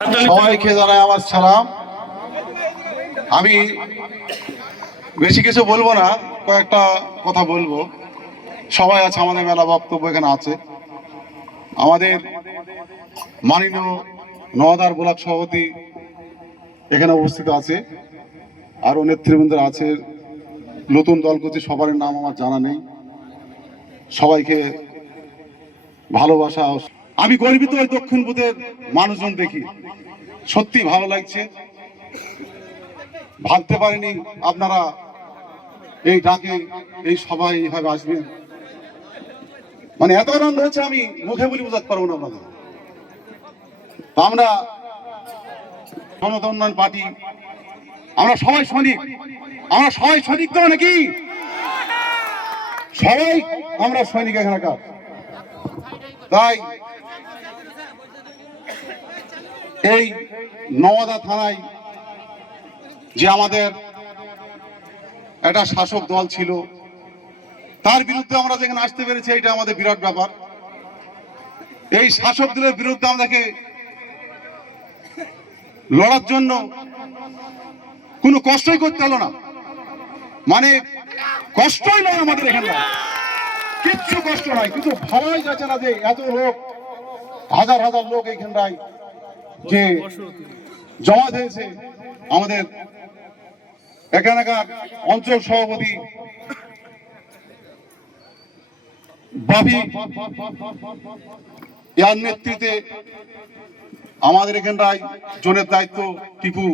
সবাইকে জানাই আমার সালাম। আমি বেশি কিছু বলবো না, কয়েকটা কথা বলবো। সবাই আছে, আমাদের মেলা বক্তব্য এখানে আছে। আমাদের মাননীয় নওদার ব্লক সভাপতি এখানে উপস্থিত আছে, আরও নেতৃবৃন্দ আছে। নতুন দল করছে, সবার নাম আমার জানা নেই। সবাইকে ভালোবাসা। আমি গর্বিত ওই দক্ষিণ বুথের মানুষজন দেখি, সত্যি ভালো লাগছে। ভাবতে পারিনি আপনারা এই ডাকে, এই সবাই এইভাবে আসবেন। মানে এত আনন্দ হচ্ছে, আমি মুখে বলে বোঝাতে পারবো না আপনাদের। আমরা জনতা উন্নয়ন পার্টি, আমরা সবাই সৈনিক। আমরা সবাই সৈনিক তো নাকি? সবাই আমরা সৈনিক এখানকার। তাই এই নওদা থানায় যে আমাদের একটা শাসক দল ছিল, তার বিরুদ্ধে আমরা যেখানে আসতে পেরেছি, এটা আমাদের বিরাট ব্যাপার। এই শাসক দলের বিরুদ্ধে আমাদেরকে লড়ার জন্য কোনো কষ্টই করতে হলো না। মানে কষ্টই নয় আমাদের এখানে, কিচ্ছু কষ্ট নাই। কিন্তু ভাবাই যাচ্ছে না যে এত লোক, হাজার হাজার লোক এইখানটায় যে জমা হয়েছে। আমাদের এখানকার অঞ্চল সভাপতি বাবি ইয়ার নেতৃত্বে, আমাদের এখানটায় জোনের দায়িত্ব টিপু।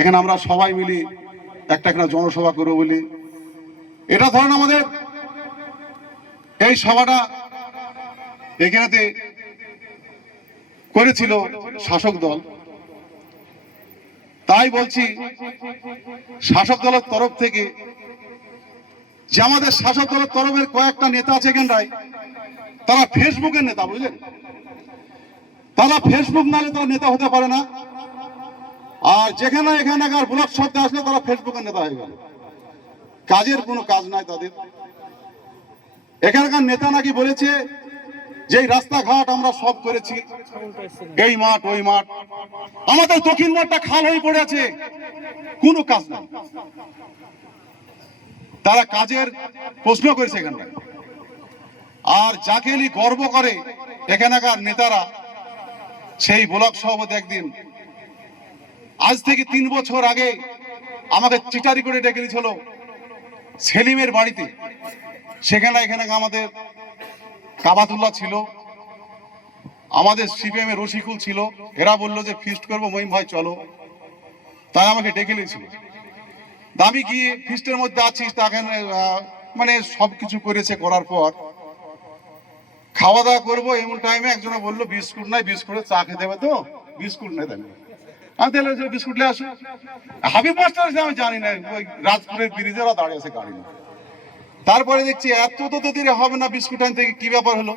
এখানে আমরা সবাই মিলে একটা জনসভা করবো বলি, এটা ধরেন আমাদের এই সভাটা এখানেতে করেছিল শাসক দল। তাই বলছি, শাসক দলের তরফ থেকে যে আমাদের শাসক দলের তরফের কয়েকটা নেতা আছে এখানটায়, তারা ফেসবুকের নেতা, বুঝলেন? তারা ফেসবুক নালে তারা নেতা হতে পারে না। আর যেখানে এখানকার ব্লক শব্দে আসলে তারা ফেসবুকের নেতা হয়ে গেল। কাজের কোনো কাজ নাই তাদের। এখানকার নেতা নাকি বলেছে যে রাস্তাঘাট আমরা সব করেছি, এই মাঠ ওই মাঠ, আমাদের দক্ষিণ মাঠটা খাল হয়ে পড়ে আছে, কোনো কাজ নাই। তারা কাজের প্রশ্ন করেছে এখানটায়। আর যাকে গর্ব করে এখানকার নেতারা, সেই ব্লক সভাপতি একদিন আজ থেকে 3 বছর আগে আমাকে চিটারি করে ডেকে দিয়েছিল সেলিমের বাড়িতে। সেখানে আমাদের কাবাতুল্লাহ ছিল, আমাদের সিপিএম এর রশিকুল ছিল। এরা বললো যে ফিস্ট করবো, মহিম ভাই চলো। তাই আমাকে ডেকে নিয়েছিল। আমি গিয়ে ফিস্টের মধ্যে আছি, তাকে মানে সবকিছু করেছে। করার পর খাওয়া দাওয়া করবো, এমন টাইমে একজনে বললো বিস্কুট নাই, বিস্কুটের চা খেতে হবে তো, বিস্কুট নেই। আমি তাহলে বিস্কুট নিয়ে আসো। হাবিব মাস্টার আমি জানি না, ওই রাজপুরের ব্রিজে ওরা দাঁড়িয়ে আছে গাড়ি নিয়ে। তারপরে দেখছি এত তো দেরি হবে না, বিস্কুট আনতে কি ব্যাপার হলো।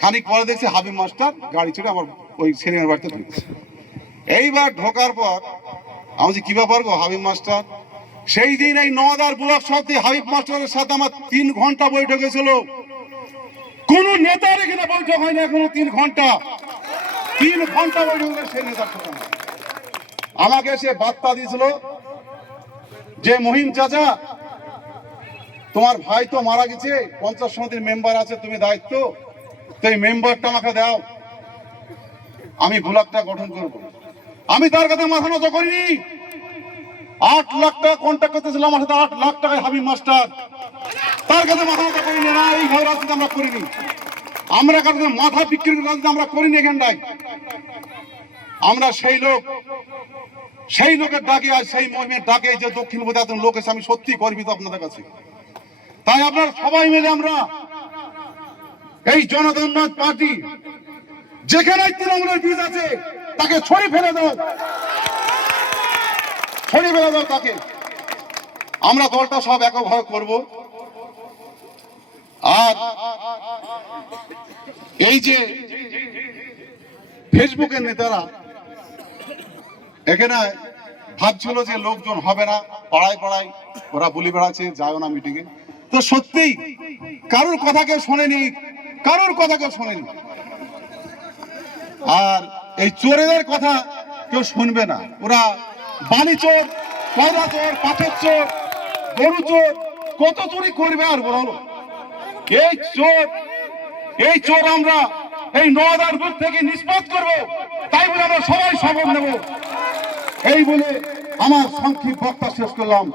খানিক পরে দেখছি হাবিব মাস্টার গাড়ি ছেড়ে আমার ওই সেলিমের বাড়িতে ঢুকছে। এইবার ঢোকার পর আমি কি ব্যাপার গো হাবিব মাস্টার? সেই দিন এই নওদার ব্লক সভাপতি হাবিব মাস্টারের সাথে আমার 3 ঘন্টা বৈঠক হয়েছিল। কোন নেতার এখানে বৈঠক হয় না এখনো 3 ঘন্টা। 3 ঘন্টা বৈঠক হলে সেই নেতার সাথে আমাকে সে বার্তা দিয়েছিল যে মহিম চাচা, তোমার ভাই তো মারা গেছে, পঞ্চায়েত সমিতির মেম্বার আছে, তুমি দায়িত্ব, তো এই মেম্বারটা আমাকে দাও, আমি ব্লকটা গঠন করব। আমি তার কাছে মাথা নত করিনি। 8 লাখ টাকা কন্ট্যাক্ট করতেছিল আমার সাথে, 8 লাখ টাকায় হাবিব মাস্টার। তার কাছে মাথা নত করিনি। না, এইভাবে রাজনীতি আমরা করিনি। আমরা কারো মাথা বিক্রি করে রাজনীতি আমরা করিনি এখানটায়। আমরা সেই লোকের ডাকে, আজ সেই মহিমের ডাকে যে দক্ষিণ বোধ লোক এসে, আমি সত্যি গর্বিত আপনাদের কাছে। তাই আপনারা সবাই মিলে আমরা এই জনতা উন্নয়ন পার্টি, যেখানে তৃণমূলের বীজ আছে তাকে ছড়িয়ে ফেলে দাও, ছড়িয়ে ফেলে দাও তাকে। আমরা দলটা সব একভাবে করব। আর এই যে ফেসবুকের নেতারা এখানে ভাবছিল যে লোকজন হবে না, পাড়ায় পাড়ায় ওরা বলি বেড়াচ্ছে, যায় না মিটিং এ। তো সত্যিই কারোর কথা কেউ শোনেনি, কারোর কথা কেউ শোনেনি। আর এই চোরেদের কথা কেউ শুনবে না। ওরা বালি চোর, কয়লা চোর, পাথর চোর, গরু চোর, কত চুরি করবে আর বলো। এই চোর আমরা এই নওদার বুথ থেকে নিষ্পাত করব, তাই বলে আমরা সবাই শপথ নেব। এই বলে আমার সংক্ষিপ্ত বক্তব্য শেষ করলাম।